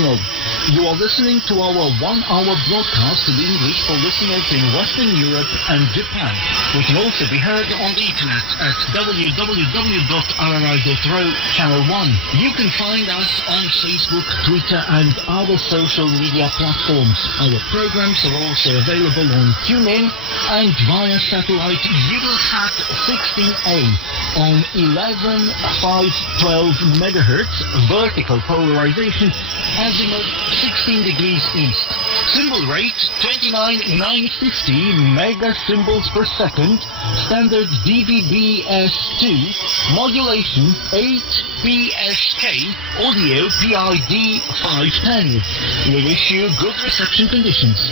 International. You are listening to our one-hour broadcast in English for listeners in Western Europe and Japan. We can also be heard on the internet at www.rri.ro Channel 1. You can find us on Facebook, Twitter and other social media platforms. Our programs are also available on TuneIn and via satellite Eutelsat 16A on 11,512 MHz vertical polarization, azimuth 16 degrees east. Symbol rate 29,950 mega symbols per second. Standard DVB-S2. Modulation 8 PSK. Audio PID 510. We wish you good reception conditions.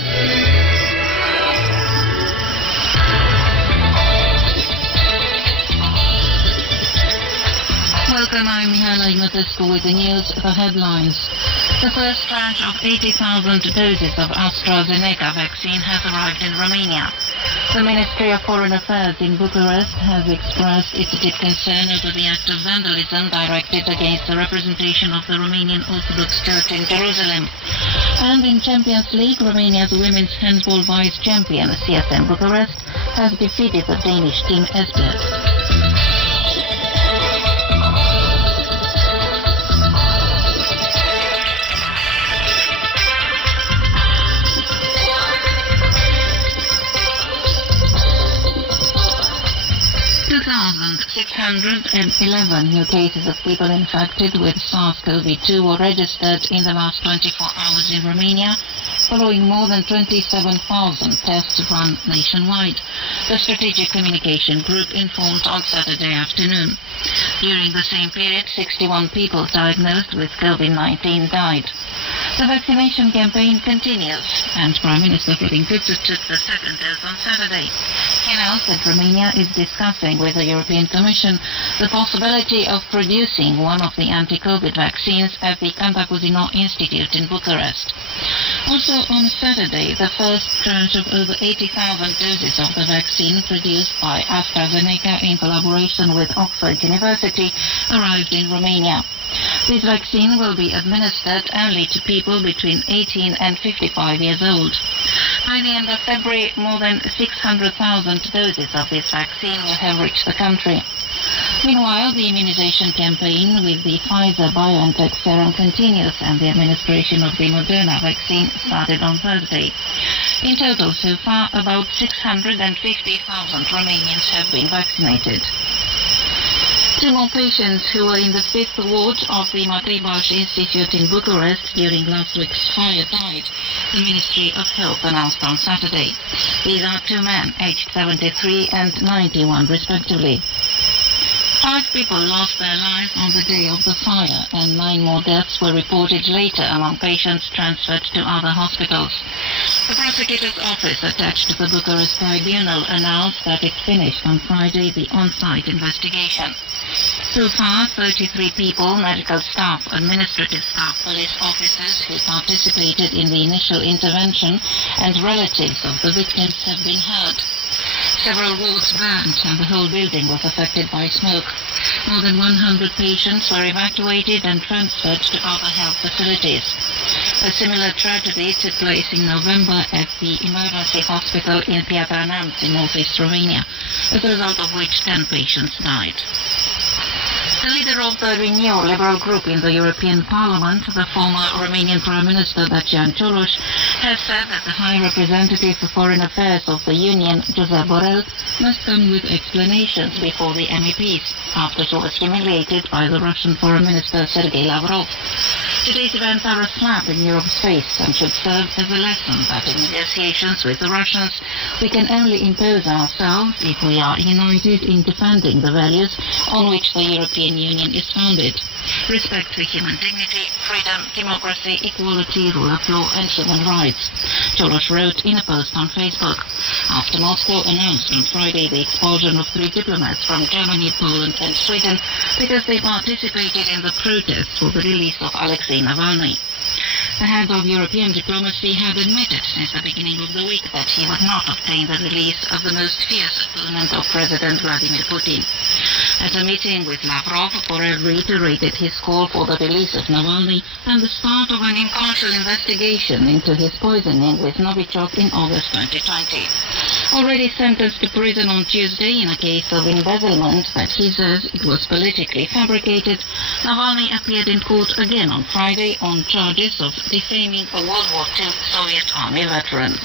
Welcome, I'm Mihaela Ignatescu with the news, the headlines. The first tranche of 80,000 doses of AstraZeneca vaccine has arrived in Romania. The Ministry of Foreign Affairs in Bucharest has expressed its deep concern over the act of vandalism directed against the representation of the Romanian Orthodox Church in Jerusalem. And in Champions League, Romania's women's handball vice-champion, CSM Bucharest, has defeated the Danish team Esbjerg. 2,611 new cases of people infected with SARS-CoV-2 were registered in the last 24 hours in Romania, following more than 27,000 tests run nationwide, the Strategic Communication Group informed on Saturday afternoon. During the same period, 61 people diagnosed with COVID-19 died. The vaccination campaign continues, and Prime Minister Florin Câțu took the second dose on Saturday. He announced that Romania is discussing with the European Commission the possibility of producing one of the anti-COVID vaccines at the Cantacuzino Institute in Bucharest. Also on Saturday, the first tranche of over 80,000 doses of the vaccine produced by AstraZeneca in collaboration with Oxford University arrived in Romania. This vaccine will be administered only to people between 18 and 55 years old. By the end of February, more than 600,000 doses of this vaccine will have reached the country. Meanwhile, the immunization campaign with the Pfizer-BioNTech serum continues, and the administration of the Moderna vaccine started on Thursday. In total, so far, about 650,000 Romanians have been vaccinated. Two more patients who were in the 5th ward of the Matei Balș Institute in Bucharest during last week's fire died, the Ministry of Health announced on Saturday. These are two men, aged 73 and 91 respectively. 5 people lost their lives on the day of the fire, and 9 more deaths were reported later among patients transferred to other hospitals. The prosecutor's office attached to the Bucharest Tribunal announced that it finished on Friday the on-site investigation. So far, 33 people, medical staff, administrative staff, police officers who participated in the initial intervention, and relatives of the victims have been heard. Several wards burned and the whole building was affected by smoke. More than 100 patients were evacuated and transferred to other health facilities. A similar tragedy took place in November at the emergency hospital in Piatra Neamț in northeast Romania, as a result of which 10 patients died. The leader of the Renew Liberal group in the European Parliament, the former Romanian Prime Minister Dacian Cioloș, has said that the High Representative for Foreign Affairs of the Union, Josep Borrell, must come with explanations before the MEPs, after he was humiliated by the Russian Foreign Minister Sergei Lavrov. Today's events are a slap in Europe's face and should serve as a lesson that in negotiations with the Russians, we can only impose ourselves if we are united in defending the values on which the European Union is founded. Respect for human dignity, freedom, democracy, equality, rule of law and human rights, Cioloș wrote in a post on Facebook, after Moscow announced on Friday the expulsion of 3 diplomats from Germany, Poland and Sweden because they participated in the protests for the release of Alexei Navalny. The head of European diplomacy had admitted since the beginning of the week that he would not obtain the release of the most fierce opponent of President Vladimir Putin. At a meeting with Lavrov, Borrell reiterated his call for the release of Navalny and the start of an impartial investigation into his poisoning with Novichok in August 2020. Already sentenced to prison on Tuesday in a case of embezzlement that he says it was politically fabricated, Navalny appeared in court again on Friday on charges of defaming a World War II Soviet Army veteran.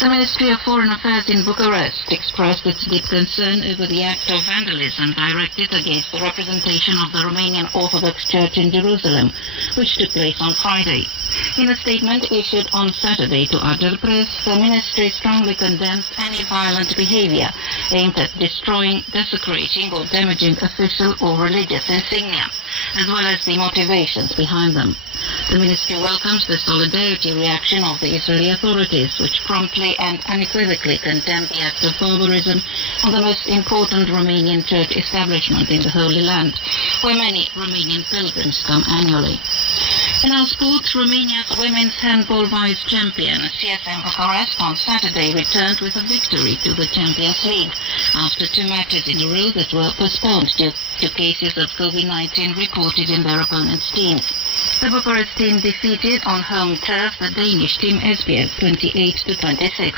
The Ministry of Foreign Affairs in Bucharest expressed its deep concern over the act of vandalism directed against the representation of the Romanian Orthodox Church in Jerusalem, which took place on Friday. In a statement issued on Saturday to Arger Press, the ministry strongly condemns any violent behavior aimed at destroying, desecrating or damaging official or religious insignia, as well as the motivations behind them. The ministry welcomes the solidarity reaction of the Israeli authorities, which promptly and unequivocally condemned the act of barbarism on the most important Romanian church establishment in the Holy Land, where many Romanian pilgrims come annually. In our sports, Romania's women's handball vice-champion, CSM Bucharest, on Saturday returned with a victory to the Champions League after 2 matches in a row that were postponed due to cases of COVID-19 reported in their opponents' teams. The Bucharest team defeated on home turf the Danish team SBF 28-26.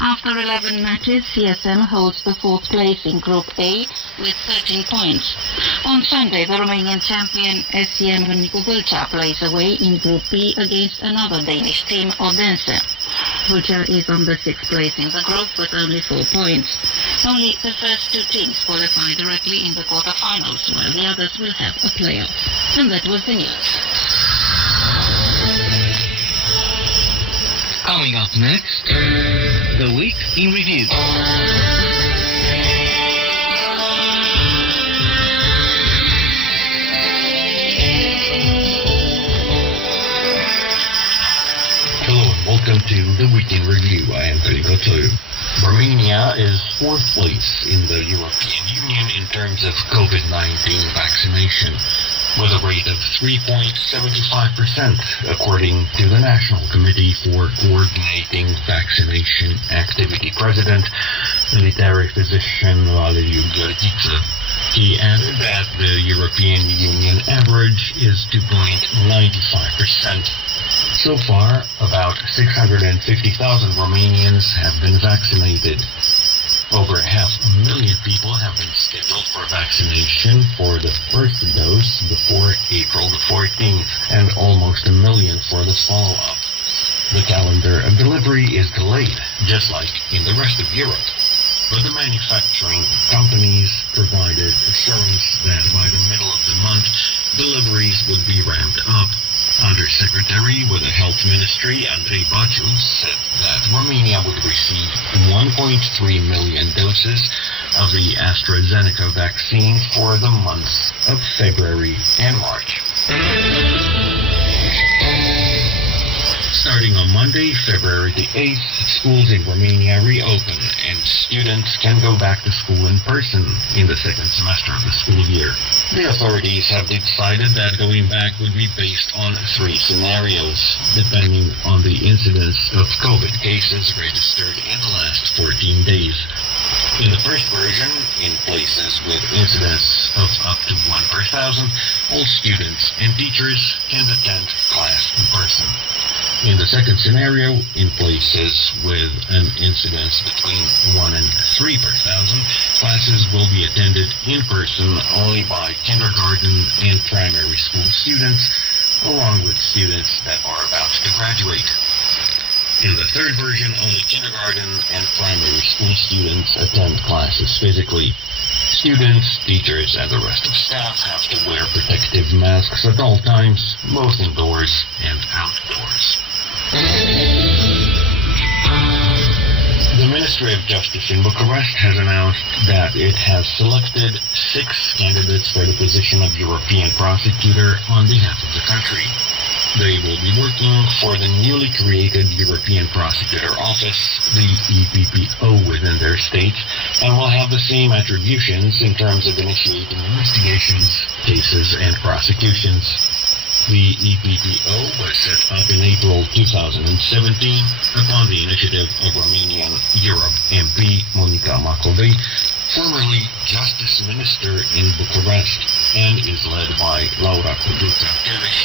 After 11 matches, CSM holds the 4th place in Group A with 13 points. On Sunday, the Romanian champion SCM Râmnicu Vâlcea plays away in Group B against another Danish team, Odense. Vâlcea is on the 6th place in the group with only 4 points. Only the first 2 teams qualify directly in the quarterfinals, while the others will have a playoff. And that was the news. Coming up next, the Week in Review. Hello and welcome to the Week in Review. I am Federico Toyo. Romania is 4th place in the European Union in terms of COVID-19 vaccination, with a rate of 3.75%, according to the National Committee for Coordinating Vaccination Activity President, military physician Valeriu Gheorghiță. He added that the European Union average is 2.95%. So far, about 650,000 Romanians have been vaccinated. Over 500,000 people have been scheduled for vaccination for the first dose before April the 14th, and almost 1 million for the follow-up. The calendar of delivery is delayed, just like in the rest of Europe. But the manufacturing companies provided assurance that by the middle of the month, deliveries would be ramped up. Undersecretary with the Health Ministry, Andrei Baciu, said that Romania would receive 1.3 million doses of the AstraZeneca vaccine for the months of February and March. Starting on Monday, February the 8th, schools in Romania reopen and students can go back to school in person in the second semester of the school year. The authorities have decided that going back would be based on 3 scenarios, depending on the incidence of COVID cases registered in the last 14 days. In the first version, in places with incidence of up to 1 per 1,000, all students and teachers can attend class in person. In the second scenario, in places with an incidence between 1 and 3 per 1,000, classes will be attended in person only by kindergarten and primary school students, along with students that are about to graduate. In the third version, only kindergarten and primary school students attend classes physically. Students, teachers, and the rest of staff have to wear protective masks at all times, both indoors and outdoors. The Ministry of Justice in Bucharest has announced that it has selected 6 candidates for the position of European prosecutor on behalf of the country. They will be working for the newly created European Prosecutor Office, the EPPO, within their state, and will have the same attributions in terms of initiating investigations, cases, and prosecutions. The EPPO was set up in April 2017 upon the initiative of Romanian Europe MP Monica Macovei, formerly Justice Minister in Bucharest, and is led by Laura Codruța-Tevez,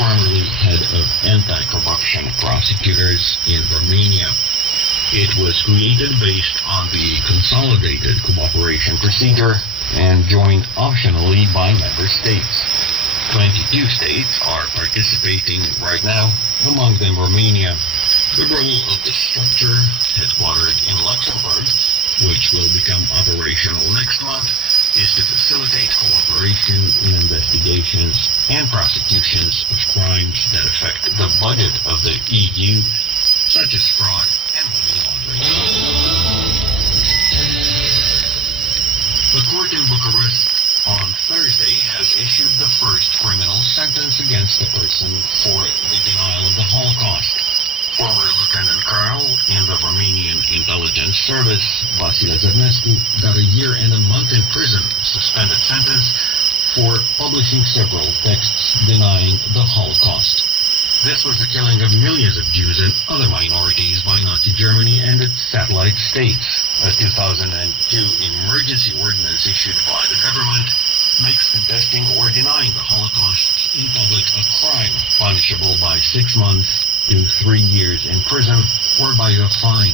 formerly head of anti-corruption prosecutors in Romania. It was created based on the consolidated cooperation procedure and joined optionally by member states. 22 states are participating right now, among them Romania. The role of the structure, headquartered in Luxembourg, which will become operational next month, is to facilitate cooperation in investigations and prosecutions of crimes that affect the budget of the EU, such as fraud and money laundering. The court in Bucharest on Thursday has issued the first criminal sentence against a person for the denial of the Holocaust. Former Lieutenant Colonel in the Romanian Intelligence Service, Vasile Zărnescu, got a year and a month in prison, suspended sentence, for publishing several texts denying the Holocaust. This was the killing of millions of Jews and other minorities by Nazi Germany and its satellite states. A 2002 emergency ordinance issued by the government makes contesting or denying the Holocaust in public a crime punishable by 6 months to 3 years in prison or by a fine.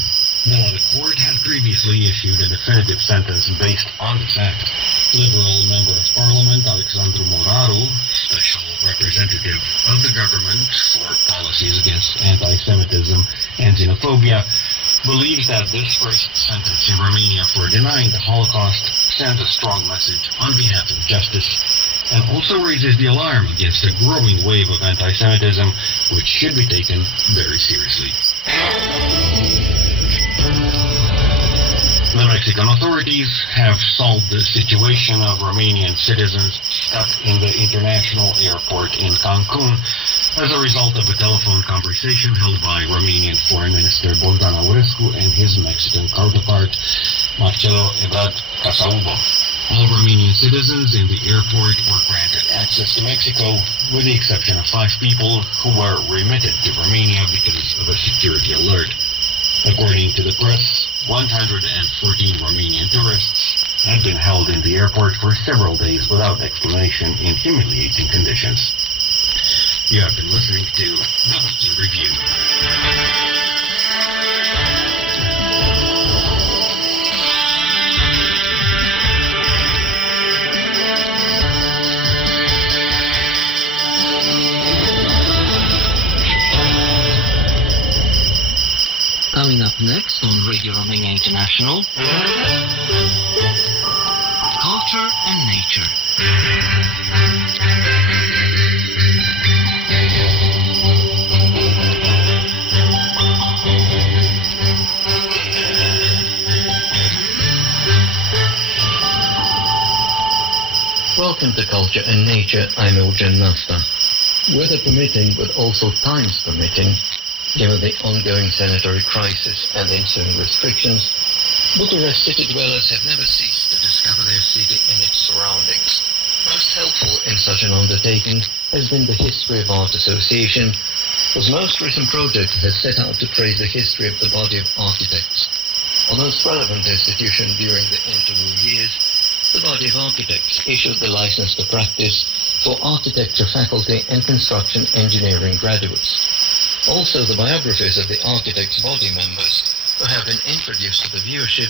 Now, the court had previously issued a definitive sentence based on this act. Liberal Member of Parliament Alexandru Moraru, special representative of the government for policies against anti-Semitism and xenophobia, believes that this first sentence in Romania for denying the Holocaust sends a strong message on behalf of justice and also raises the alarm against a growing wave of anti-Semitism, which should be taken very seriously. The Mexican authorities have solved the situation of Romanian citizens stuck in the international airport in Cancun as a result of a telephone conversation held by Romanian Foreign Minister Bogdan Aurescu and his Mexican counterpart, Marcelo Ebrard Casaubo. All Romanian citizens in the airport were granted access to Mexico, with the exception of 5 people who were remitted to Romania because of a security alert. According to the press, 114 Romanian tourists had been held in the airport for several days without explanation in humiliating conditions. You have been listening to the Weekly Review. Coming up next on Radio Romania International, Culture and Nature. Welcome to Culture and Nature. I'm Eugen Nasta. Weather permitting, but also times permitting, given the ongoing sanitary crisis and ensuing restrictions, Bucharest city dwellers have never ceased to discover their city and its surroundings. Most helpful in such an undertaking has been the History of Art Association, whose most recent project has set out to trace the history of the body of architects. A most relevant institution during the interwar years, the Body of Architects issued the license to practice for architecture faculty and construction engineering graduates. Also, the biographies of the architects' body members who have been introduced to the viewership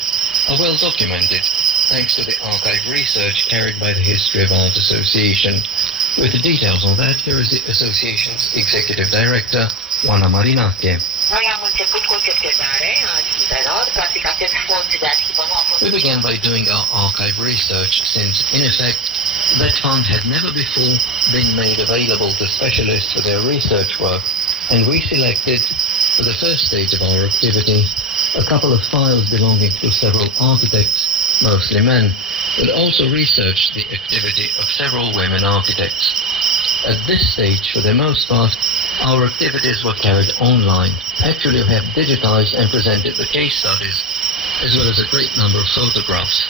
are well documented, thanks to the archive research carried by the History of Art Association. With the details on that, here is the association's Executive Director, Oana Marinache. We began by doing our archive research, since, in effect, that fund had never before been made available to specialists for their research work, and we selected, for the first stage of our activity, a couple of files belonging to several architects, mostly men, but also researched the activity of several women architects. At this stage, for the most part, our activities were carried online. Actually, we have digitized and presented the case studies, as well as a great number of photographs.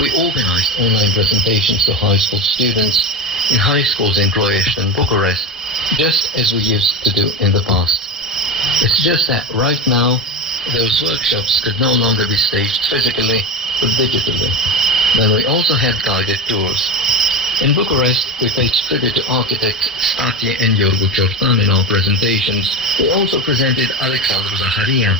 We organized online presentations to high school students in high schools in Ploiești and Bucharest, just as we used to do in the past. It's just that right now, those workshops could no longer be staged physically, but digitally. Then we also had guided tours. In Bucharest, we paid tribute to architects Statie and Yorgu Ciortan in our presentations. We also presented Alexandru Zaharia,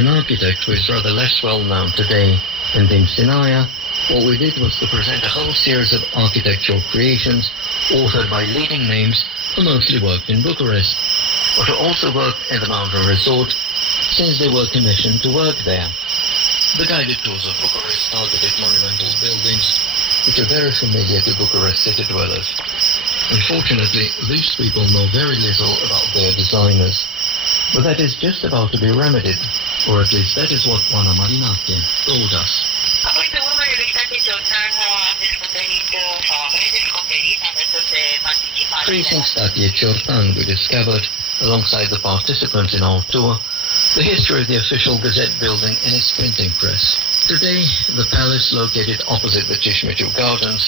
an architect who is rather less well known today. And in Sinaia, what we did was to present a whole series of architectural creations authored by leading names who mostly worked in Bucharest, but who also worked in the mountain resort since they were commissioned to work there. The guided tours of Bucharest targeted monumental buildings which are very familiar to Bucharest city dwellers. Unfortunately, these people know very little about their designers. But that is just about to be remedied, or at least that is what Oana Marinache told us. Tracing Statie Ciortan, we discovered, alongside the participants in our tour, the history of the official Gazette building and its printing press. Today, the palace located opposite the Chismichu Gardens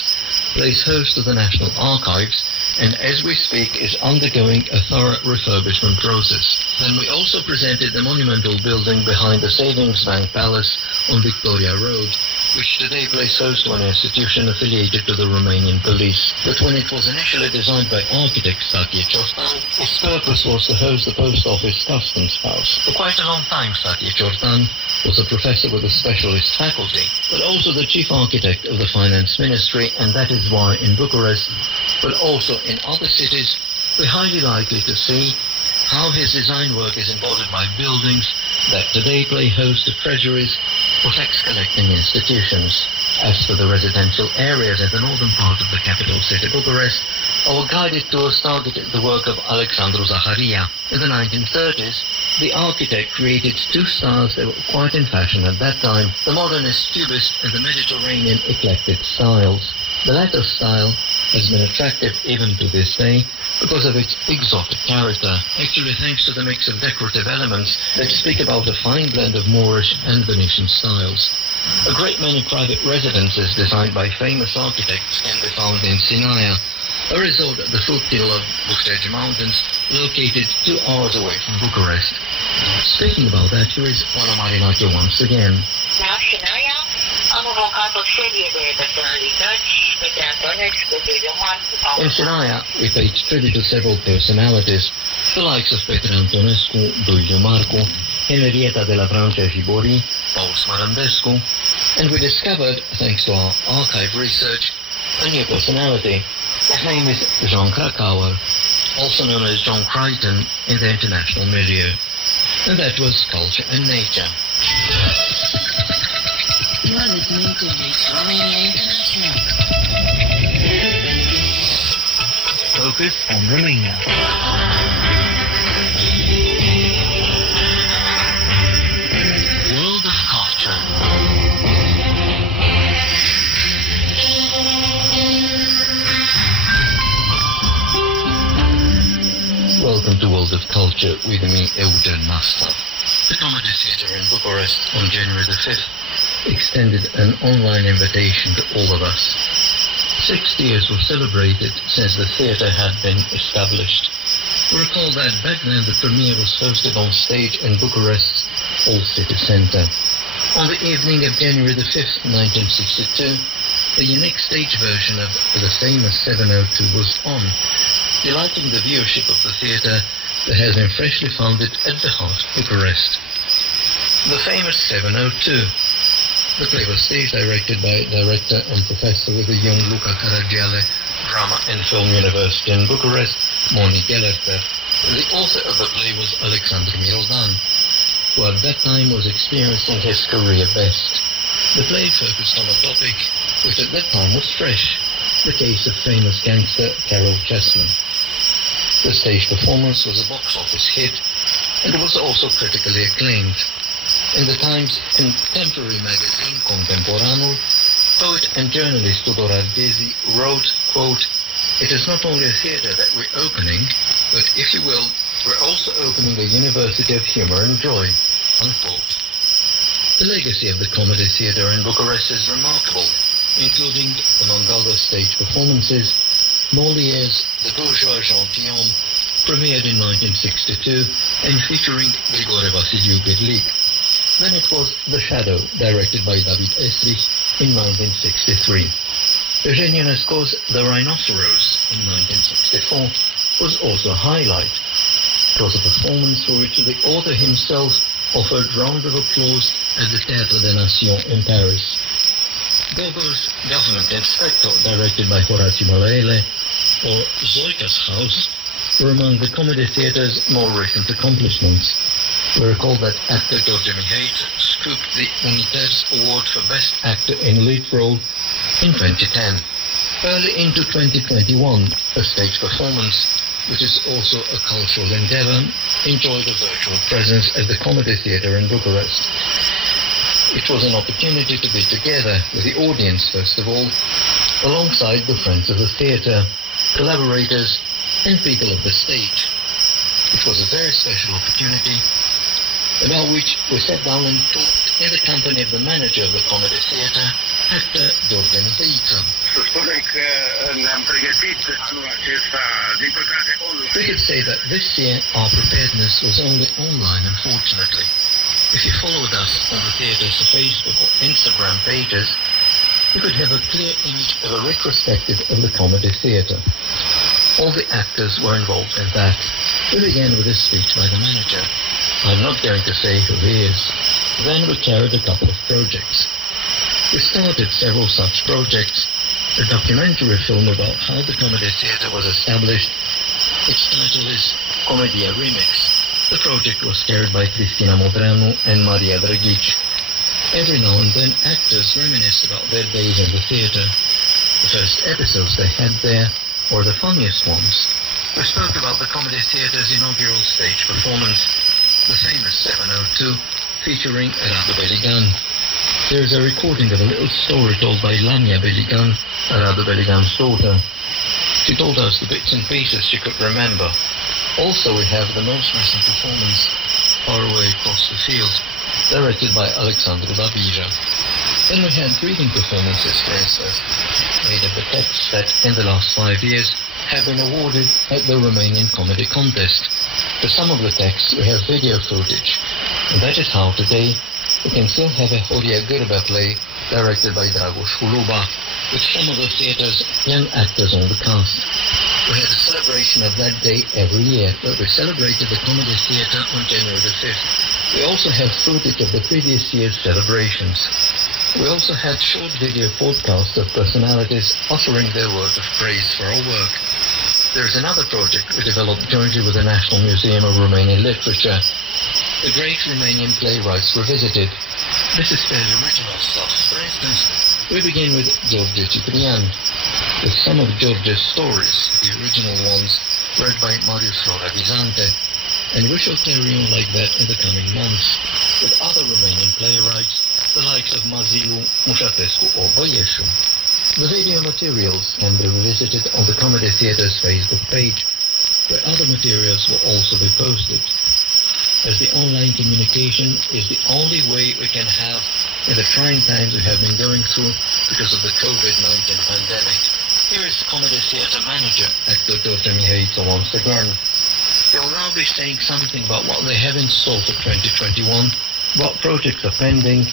plays host to the National Archives and as we speak is undergoing a thorough refurbishment process. Then we also presented the monumental building behind the Savings Bank Palace on Victoria Road, which today plays host to an institution affiliated to the Romanian police. But when it was initially designed by architect Statie Ciortan, its purpose was to host the Post Office Customs House. For quite a long time, Statie Ciortan was a professor with a specialist faculty, but also the chief architect of the Finance Ministry, and that is why in Bucharest, but also in other cities, we're highly likely to see how his design work is embodied by buildings that today play host to treasuries or tax-collecting institutions. As for the residential areas in the northern part of the capital city, Bucharest, our guided tours targeted the work of Alexandru Zaharia. In the 1930s, the architect created two styles that were quite in fashion at that time, the modernist cubist and the Mediterranean eclectic styles. The latter style has been attractive even to this day because of its exotic character, actually thanks to the mix of decorative elements that speak about a fine blend of Moorish and Venetian styles. A great many private residences designed by famous architects can be found in Sinaia, a resort at the foothills of Bucegi Mountains, located 2 hours away from Bucharest. Speaking about that, here is Oana Marinache once again. In Sinaia, we paid tribute to several personalities, the likes of Petre Antonescu, Duiliu Marcu, Henrietta de la Francia Gibori, Paul Smarandescu, and we discovered, thanks to our archive research, a new personality. His name is Jean Krakauer, also known as John Crichton in the international milieu. And that was Culture and Nature. You are listening to Radio Romania International. Focus on Romania. World of Culture. Welcome to World of Culture with me, Eugen Nasta. The Comedy Theatre in Bucharest on January the 5th extended an online invitation to all of us. 60 years were celebrated since the theatre had been established. Recall that back then the premiere was hosted on stage in Bucharest's Old City Centre. On the evening of January the 5th, 1962, a unique stage version of the famous 702 was on, delighting the viewership of the theatre that has been freshly founded at the heart of Bucharest. The famous 702. The play was stage directed by director and professor with the young Luca Caragiale Drama and Film University in Bucharest, Moni Gellerter. The author of the play was Alexandru Mirodan, who at that time was experiencing his career best. The play focused on a topic which at that time was fresh, the case of famous gangster Carol Cheslin. The stage performance was a box office hit and was also critically acclaimed. In the Times contemporary magazine Contemporanul, poet and journalist Tudor Arghezi wrote, quote, "It is not only a theatre that we're opening, but if you will, we're also opening a university of humor and joy," unquote. The legacy of the comedy theatre in Bucharest is remarkable, including, among other stage performances, Moliere's The Bourgeois Gentilhomme premiered in 1962 and featuring Grigore Vassiliou-Berlik. Then it was The Shadow, directed by David Esrich in 1963. Eugène Ionesco's The Rhinoceros in 1964 was also a highlight. It was a performance for which the author himself offered rounds of applause at the Théâtre des Nations in Paris. Gogol's Government Inspector, directed by Horacio Malaele, or Zoika's House, were among the comedy theatre's more recent accomplishments. We recall that actor George Mihaiță scooped the United's award for Best Actor in Lead Role in 2010. Early into 2021, a stage performance, which is also a cultural endeavor, enjoyed a virtual presence at the Comedy Theatre in Bucharest. It was an opportunity to be together with the audience, first of all, alongside the friends of the theatre, collaborators, and people of the stage. It was a very special opportunity, about which we sat down and talked in the company of the manager of the Comedy Theatre, actor George Mihaiță. We could say that this year our preparedness was only online, unfortunately. If you followed us on the theatre's Facebook or Instagram pages, you could have a clear image of a retrospective of the Comedy Theatre. All the actors were involved in that. We began with a speech by the manager. I'm not going to say who he is. Then we carried a couple of projects. We started several such projects. A documentary film about how the Comedy Theatre was established. Its title is Comedia Remix. The project was carried by Cristina Modreanu and Maria Dragici. Every now and then actors reminisced about their days in the theatre. The first episodes they had there were the funniest ones. We spoke about the Comedy Theatre's inaugural stage performance, the famous 702, featuring Radu Beligan. There is a recording of a little story told by Lamia Beligan, Radu Beligan's daughter. She told us the bits and pieces she could remember. Also we have the most recent performance, Far Away Across the Field, directed by Alexandru Dabija. Then we had reading performances, for instance, made of the texts that, in the last 5 years, have been awarded at the Romanian Comedy Contest. For some of the texts we have video footage, and that is how today we can still have a Horia Gârba play directed by Dragoș Huluba, with some of the theatre's young actors on the cast. We had a celebration of that day every year, but we celebrated the Comedy Theatre on January the 5th. We also have footage of the previous year's celebrations. We also had short video podcasts of personalities uttering their words of praise for our work. There is another project we developed jointly with the National Museum of Romanian Literature, The Great Romanian Playwrights Revisited. This is fairly original stuff. For instance, we begin with George Ciprian, with some of George's stories, the original ones, read by Marius Flora Vizante, and we shall carry on like that in the coming months, with other Romanian playwrights, the likes of Mazilu, Mușatescu or Băieșu. The video materials can be revisited on the Comedy Theatre's Facebook page, where other materials will also be posted. As the online communication is the only way we can have in the trying times we have been going through because of the COVID-19 pandemic. Here is Comedy Theatre manager, actor George Mihaiță once again. They will now be saying something about what they have in store for 2021, what projects are pending,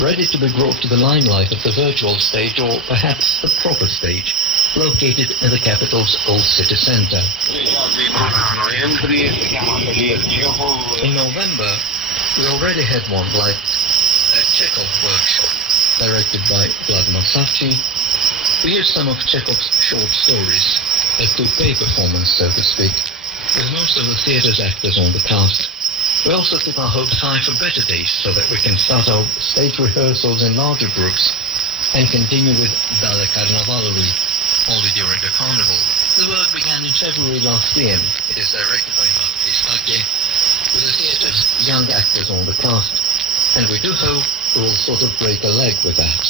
ready to be brought to the limelight of the virtual stage or perhaps the proper stage, located in the capital's old city centre. In November, we already had one like a Chekhov workshop, directed by Vlad Masaci. We used some of Chekhov's short stories, a coupe performance, so to speak, with most of the theatre's actors on the cast. We also keep our hopes high for better days so that we can start our stage rehearsals in larger groups and continue with Dale Carnavalului, only during the carnival. The work began in February last year. It is directed by Mark Istake, with the theatre's young actors on the cast, and we do hope we will sort of break a leg with that.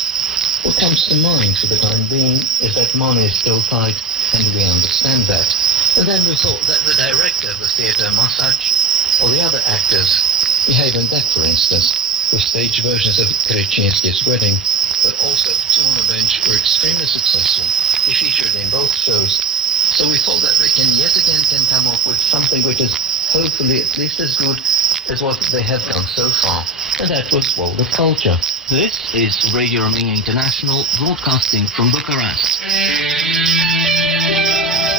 What comes to mind for the time being is that money is still tight, and we understand that. And then we thought that the director of the theatre, Masaci, or the other actors, Mihai Beck, for instance, with stage versions of Kretinsky's Wedding, but also Two on a Bench, were extremely successful. He featured in both shows, So we thought that they can come up with something which is hopefully at least as good as what they have done so far. And that was World of Culture. This is Radio Romania International, broadcasting from Bucharest.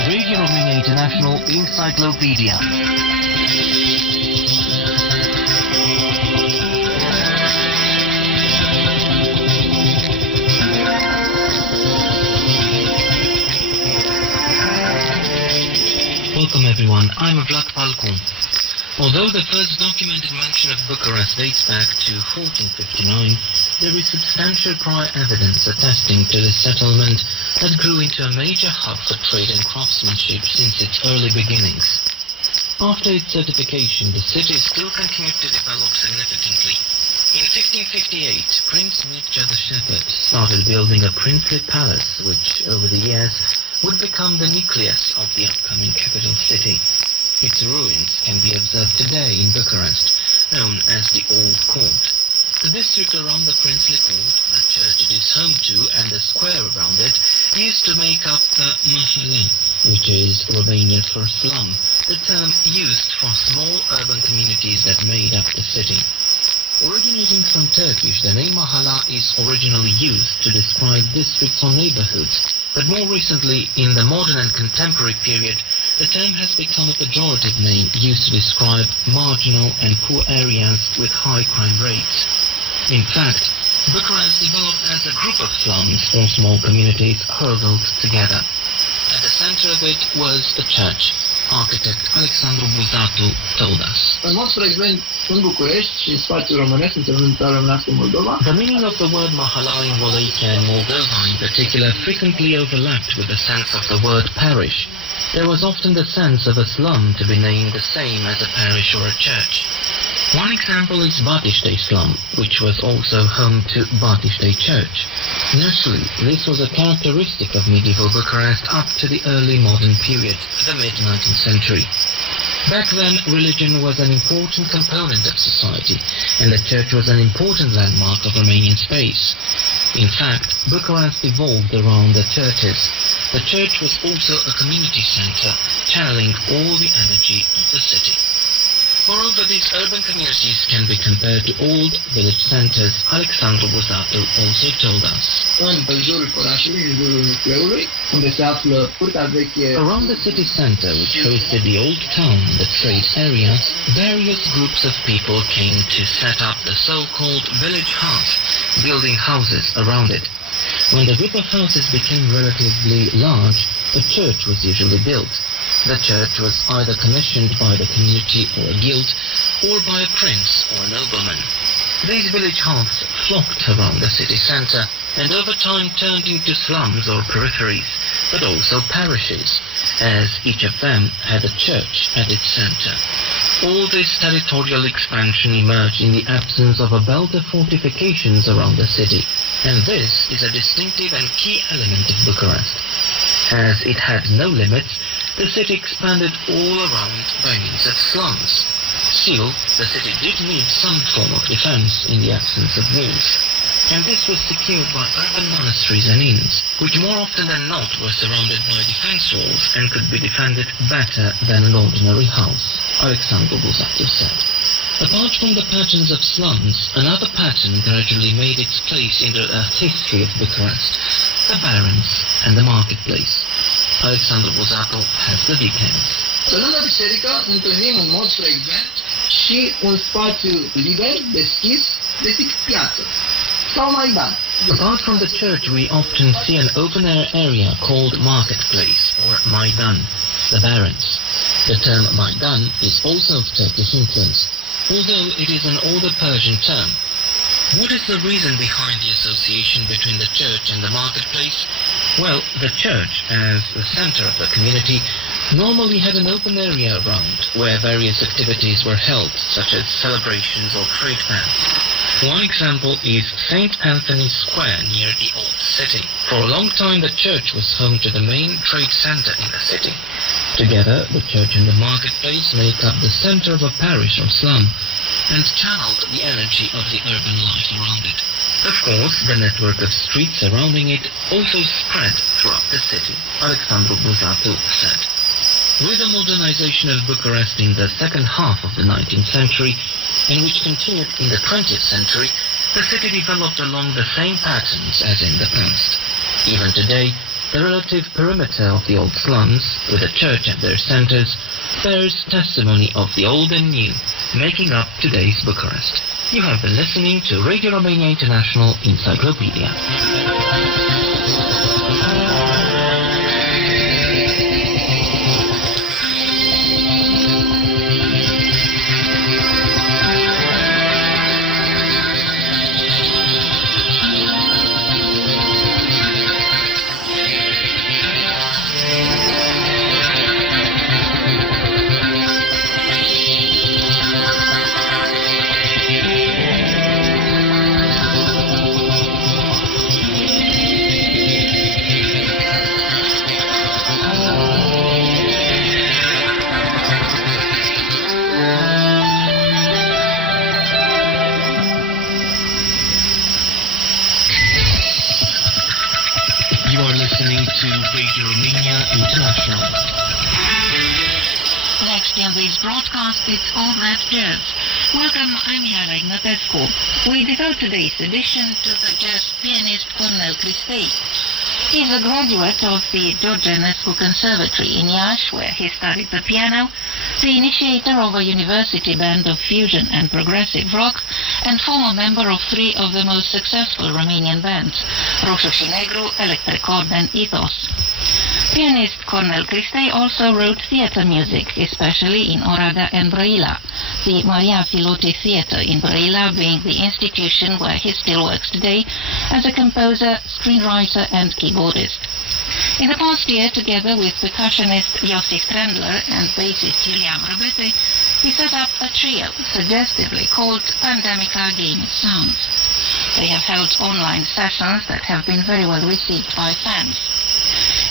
Radio Romania International Encyclopedia. Welcome everyone, I'm Vlad Palcu. Although the first documented mention of Bucharest dates back to 1459, there is substantial prior evidence attesting to the settlement that grew into a major hub for trade and craftsmanship since its early beginnings. After its certification, the city still continued to develop significantly. In 1558, Prince Mircea the Shepherd started building a princely palace which, over the years, would become the nucleus of the upcoming capital city. Its ruins can be observed today in Bucharest, known as the Old Court. The district around the princely court, the church it is home to, and the square around it, used to make up the mahala, which is Romanian for slum, the term used for small urban communities that made up the city. Originating from Turkish, the name mahala is originally used to describe districts or neighborhoods, but more recently, in the modern and contemporary period, the term has become a pejorative name used to describe marginal and poor areas with high crime rates. In fact, Bucharest developed as a group of slums or small communities huddled together. At the center of it was a church. Architect Alexandru Buzatu told us. În mod frecvent, în București și în spațiul românesc, înțelegând țara românească Moldova, the meaning of the word mahala in Wallachia and Moldova in particular frequently overlapped with the sense of the word parish. There was often the sense of a slum to be named the same as a parish or a church. One example is Batiște slum, which was also home to Batiște Church. Naturally, this was a characteristic of medieval Bucharest up to the early modern period, the mid-19th century. Back then, religion was an important component of society, and the church was an important landmark of Romanian space. In fact, Bucharest evolved around the churches. The church was also a community center, channeling all the energy of the city. Moreover, these urban communities can be compared to old village centers, Alexandru Buzatu also told us. în jurul orașului, în jurul nucleului, unde se află curtea veche. Around the city center, which hosted the old town and the trade areas, various groups of people came to set up the so-called village hearth, building houses around it. When the group of houses became relatively large, a church was usually built. The church was either commissioned by the community or a guild, or by a prince or a nobleman. These village hearths flocked around the city center, and over time turned into slums or peripheries, but also parishes, as each of them had a church at its center. All this territorial expansion emerged in the absence of a belt of fortifications around the city, and this is a distinctive and key element of Bucharest. As it had no limits, the city expanded all around by means of slums. Still, the city did need some form of defense in the absence of walls, and this was secured by urban monasteries and inns, which more often than not were surrounded by defense walls and could be defended better than an ordinary house, Alexandru Buzatu said. Apart from the patterns of slums, another pattern gradually made its place in the history of Bucharest, the barons and the marketplace. Alexandru Buzatu has the details. Pe lângă biserică întâlnim în mod frecvent și un spațiu liber, deschis, de tip piață sau maidan. Apart from the church, we often see an open-air area called marketplace or maidan, the barons. The term maidan is also of Turkish influence, although it is an older Persian term. What is the reason behind the association between the church and the marketplace? Well, the church, as the center of the community, normally had an open area around where various activities were held, such as celebrations or trade fairs. One example is St. Anthony's Square near the Old City. For a long time, the church was home to the main trade center in the city. Together, the church and the marketplace make up the center of a parish or slum, and channeled the energy of the urban life around it. Of course, the network of streets surrounding it also spread throughout the city, Alexandru Buzatu said. With the modernization of Bucharest in the second half of the 19th century, and which continued in the 20th century, the city developed along the same patterns as in the past. Even today, the relative perimeter of the old slums, with the church at their centers, bears testimony of the old and new, making up today's Bucharest. You have been listening to Radio Romania International Encyclopedia. Next in this broadcast, it's All That Jazz. Welcome, I'm Iana Ignatescu. We devote today's edition to the jazz pianist Cornel Cristei. He's a graduate of the George Enescu Conservatory in Iași, where he studied the piano, the initiator of a university band of fusion and progressive rock, and former member of three of the most successful Romanian bands, Roșu și Negru, Electricord and Ethos. Pianist Cornel Cristei also wrote theatre music, especially in Oradea and Brăila, the Maria Filote Theatre in Brăila being the institution where he still works today as a composer, screenwriter and keyboardist. In the past year, together with percussionist Iosif Trendler and bassist Iulian Răbete, he set up a trio, suggestively called Pandemica Game Sounds. They have held online sessions that have been very well received by fans.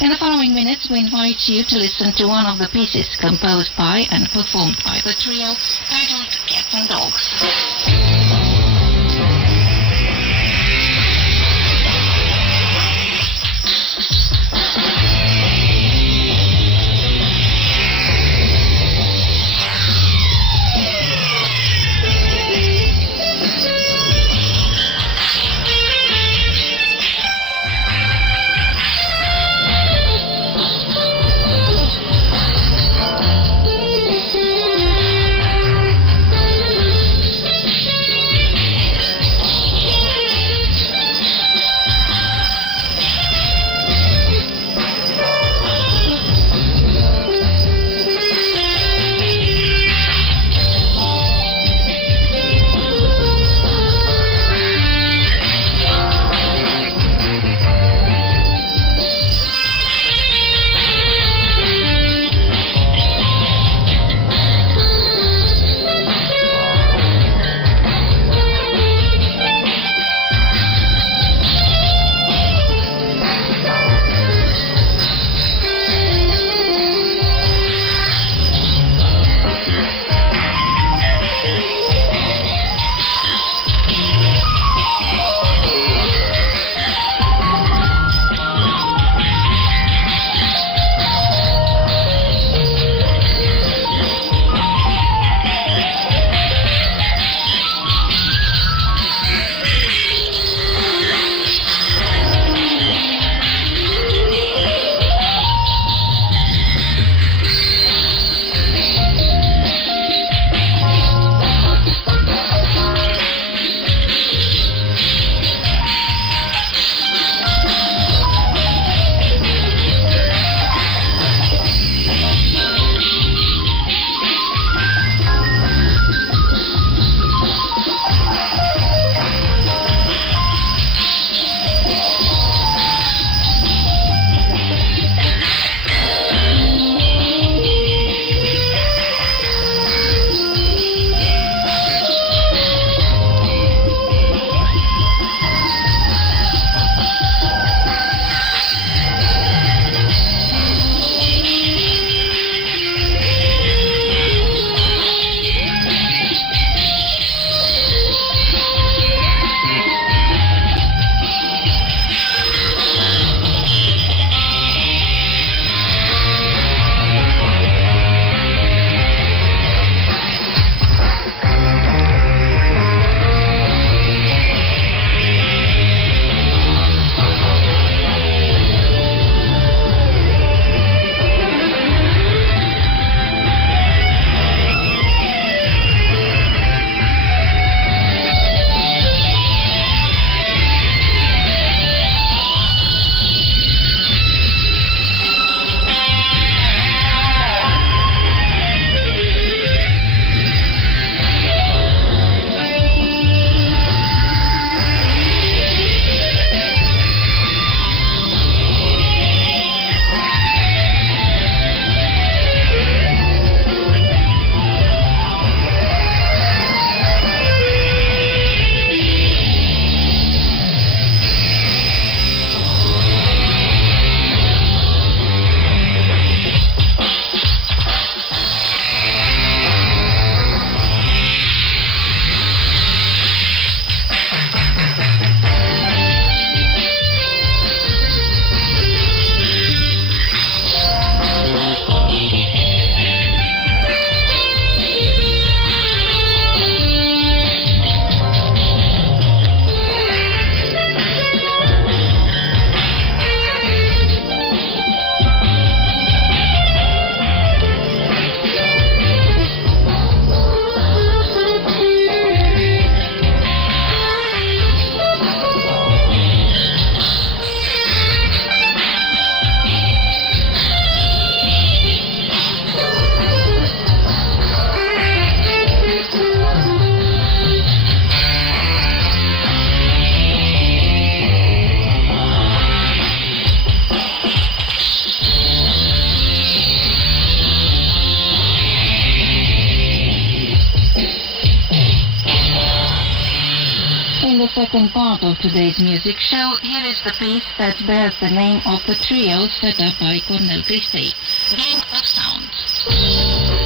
In the following minutes, we invite you to listen to one of the pieces composed by and performed by the trio, titled Cats and Dogs. the second part of today's music show, here is the piece that bears the name of the trio set up by Cornel Christie, Game of Sound.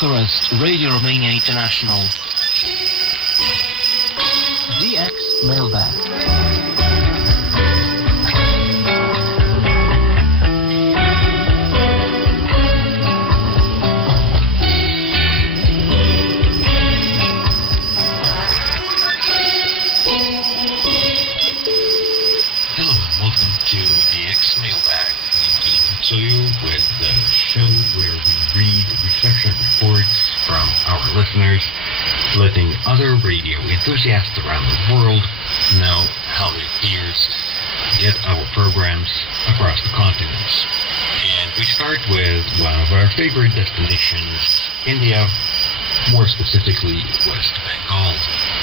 Bucharest, Radio Romania International. DX Mailbag. Hello and welcome to DX Mailbag. So you with the show where we read reception reports from our listeners, letting other radio enthusiasts around the world know how it appears get our programs across the continents. And we start with one of our favorite destinations, India, more specifically West Bengal.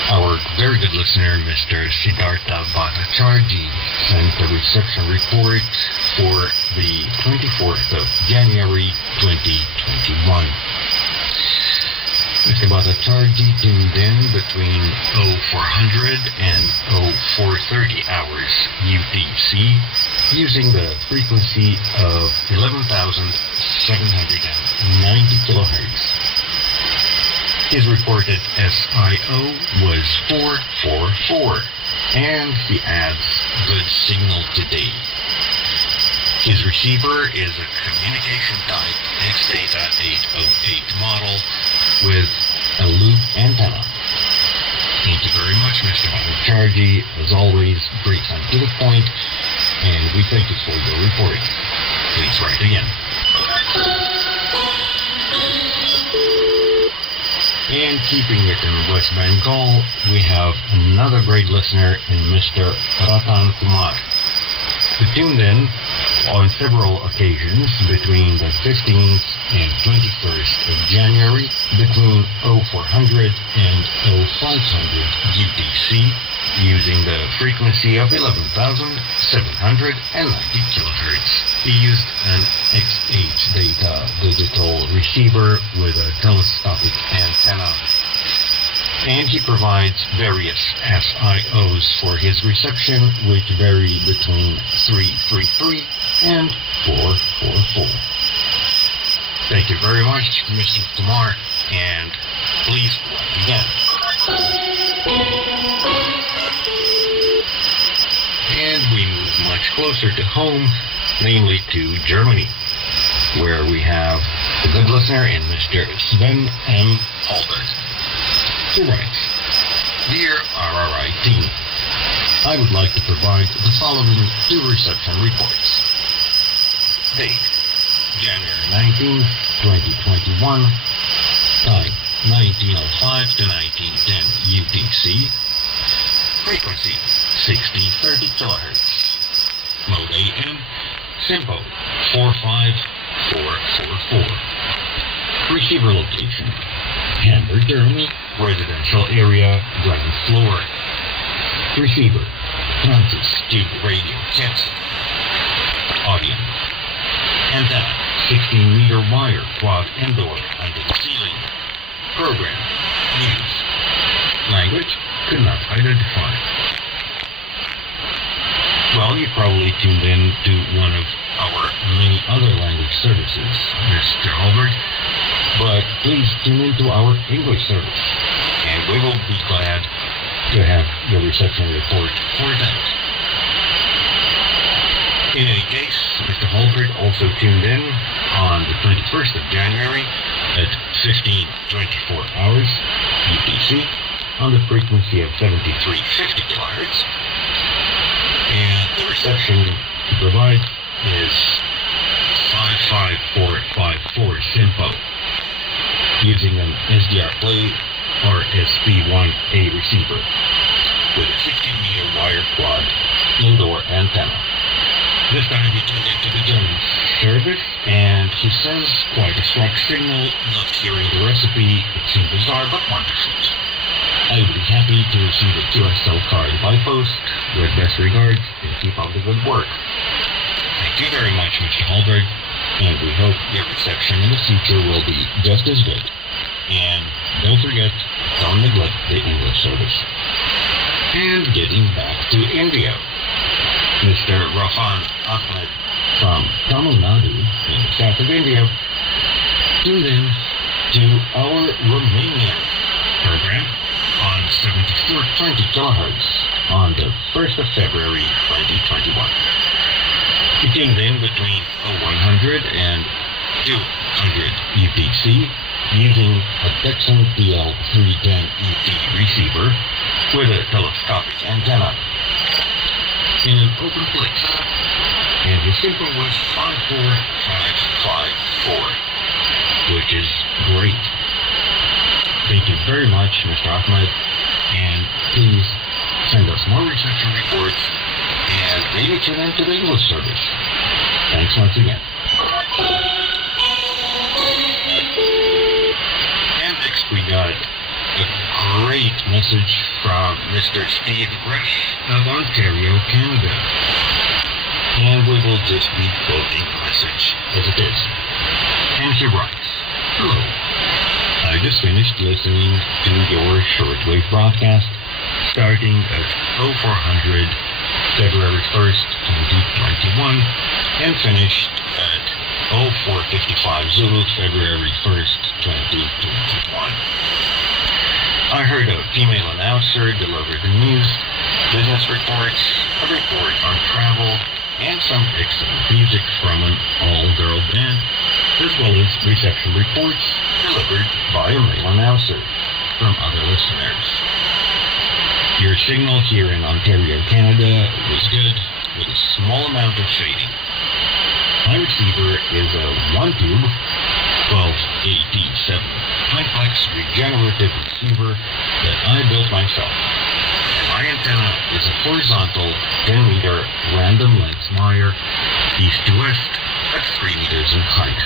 Our very good listener, Mr. Siddhartha Bhattacharjee, sent a reception report for the 24th of January 2021. Mr. Bhattacharjee tuned in between 0400 and 0430 hours UTC using the frequency of 11,790 kilohertz. His reported SIO was 444, and he adds good signal today. His receiver is a communication type X-Data 808 model with a loop antenna. Thank you very much, Mr. Bhattacharjee. As always, brief and to the point, and we thank you for your report. Please write again. And keeping it in West Bengal, we have another great listener in Mr. Ratan Kumar, who tuned in on several occasions between the 15th and 21st of January between 0400 and 0500 UTC using the frequency of 11,790 kilohertz. He used an X8 data digital receiver with a telescopic antenna. And he provides various SIOs for his reception, which vary between 333 and 444. Thank you very much, Mr. Kumar, and please write again. And we move much closer to home, namely to Germany, where we have a good listener in Mr. Sven M. Albert, who writes, Dear RRI team, I would like to provide the following two reception reports. Date, January 19th, 2021, time 1905 to 1910 UTC, frequency 6030 kilohertz, mode AM, SIMPO 45444, receiver location, Hamburg, Germany, residential area, ground floor, receiver, Francis Tube Radio Cancer, audio, antenna, 16-meter wire, quad indoor, under the ceiling, program, news, language, could not identify. Well, you probably tuned in to one of our many other language services, Mr. Albert, but please tune into our English service, and we will be glad to have your reception report for that. In any case, Mr. Holbert also tuned in on the 21st of January at 15:24 hours UTC on the frequency of 7350 kilohertz. And the reception to provide is 55454 SIMPO using an SDR Play RSP1A receiver with a 16-meter wire quad indoor antenna. This time he tuned into the German service, and he says quite a strong signal. Not hearing the recipe, it seems bizarre but wonderful. I would be happy to receive a QSL card by post. With best regards, and keep up the good work. Thank you very much, Mr. Hallberg, and we hope your reception in the future will be just as good. And don't forget, don't neglect the English service. And getting back to India, Mr. Rafan Ahmed from Tamil Nadu in the south of India tuned in to our Romanian program on 7420 kilohertz on the 1st of February 2021. It tunes in between 0100 and 200 UTC using a Dixon PL310ET receiver with a telescopic antenna in an open place, and the symbol was 54554, which is great. Thank you very much, Mr. Ahmed, and please send us more reception reports and maybe tune into the English service. Thanks once again. And next we got a great message from Mr. Steve Rush of Ontario, Canada. And we will just be quoting the message as it is. And he writes, "Hello. I just finished listening to your shortwave broadcast starting at 0400 February 1st, 2021 and finished at 0455 Zulu February 1st, 2021. I heard a female announcer deliver the news, business reports, a report on travel, and some excellent music from an all-girl band, as well as reception reports delivered by a male announcer from other listeners. Your signal here in Ontario, Canada was good, with a small amount of fading. My receiver is a one-tube 12AT7 high-flex regenerative receiver that I built myself. My antenna is a horizontal 10-meter random length wire, east to west, at 3 meters in height.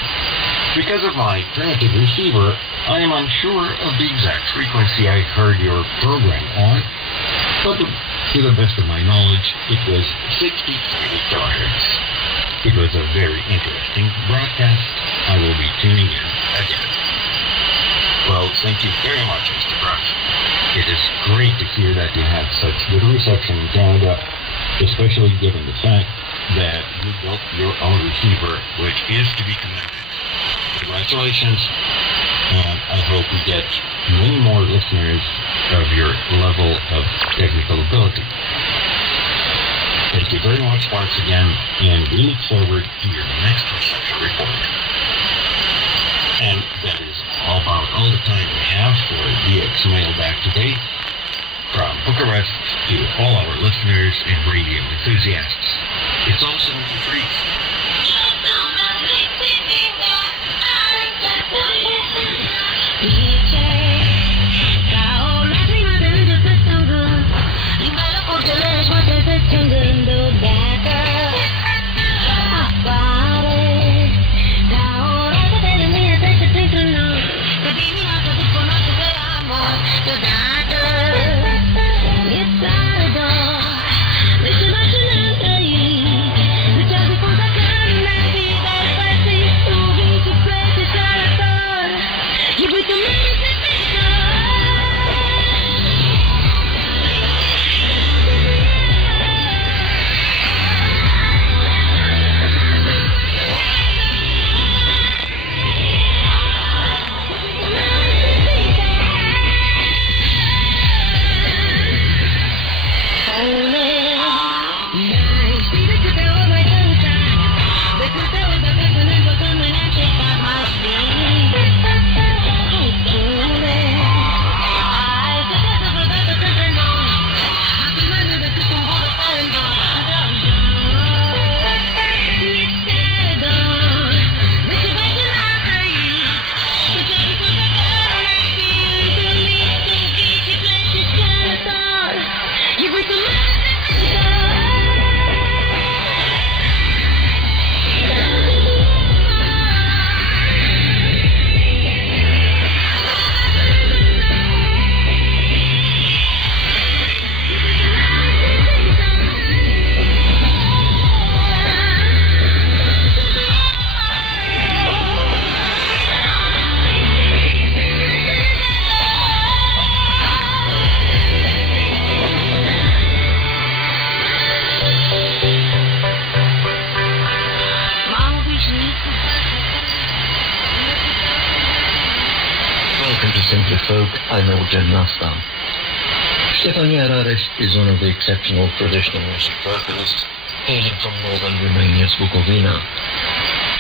Because of my primitive receiver, I am unsure of the exact frequency I heard your program on, but to the best of my knowledge, it was 60 kilohertz. It was a very interesting broadcast. I will be tuning in again." Well, thank you very much, Mr. Brush. It is great to hear that you have such good reception in Canada, especially given the fact that you built your own receiver, which is to be commended. Congratulations, and I hope we get many more listeners of your level of technical ability. Thank you very much once again, and we look forward to your next reception report. And that is about all the time we have for DX Mailbag today. From Bucharest to all our listeners and radio enthusiasts, it's all 73. It's folk, I'm Eugen Nasta. Stefania Rares is one of the exceptional traditional music vocalists hailing from northern Romania's Bukovina.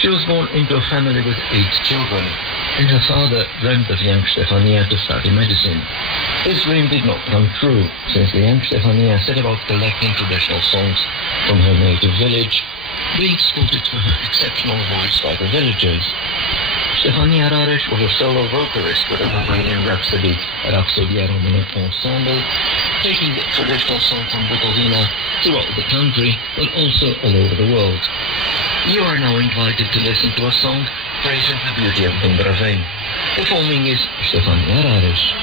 She was born into a family with 8 children, and her father dreamt of young Stefania to study medicine. His dream did not come true, since the young Stefania set about collecting traditional songs from her native village, being supported for her exceptional voice by the villagers. Stefania Rares was a solo vocalist with a Romanian rhapsody, Radio Romania Ensemble, taking the traditional song from Bukovina throughout the country, but also all over the world. You are now invited to listen to a song praising the beauty of Dumbrăveni. Performing is Stefania Rares.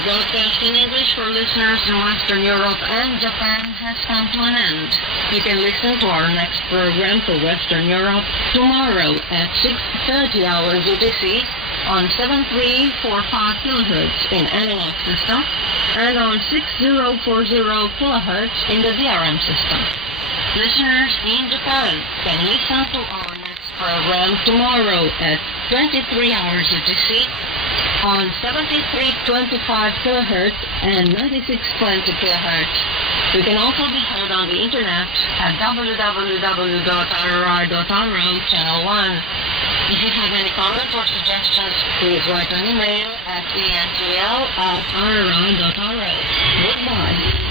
Broadcast in English for listeners in Western Europe and Japan has come to an end. You can listen to our next program for Western Europe tomorrow at 6:30 hours UTC on 7345 kHz in analog system and on 6040 kHz in the DRM system. Listeners in Japan can listen to our next program tomorrow at 23 hours UTC on 7325 kHz and 9620 kHz. We can also be heard on the internet at www.irr.ro channel 1. If you have any comments or suggestions, please write an email at entl@irr.ro. Goodbye.